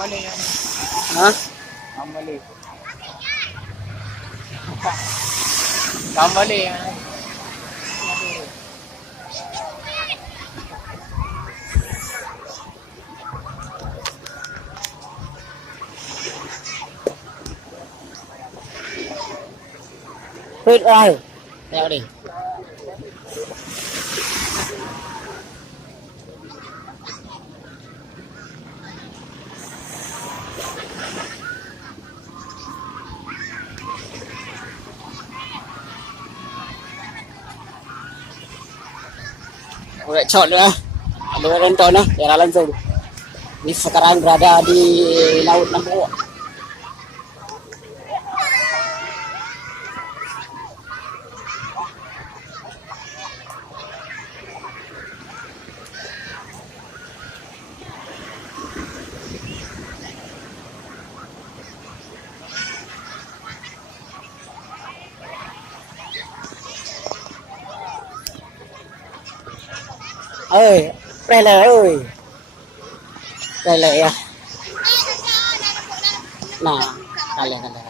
mali yan. Ha? Ang mali. Kamali yan. Wait, ay. Tengok ni. Udah shot dah. Ada renton lah, daerah langsung. Ini sekarang berada di Laut Nampu. Ơi, trailer ơi. Trailer ya. Nah, kalian.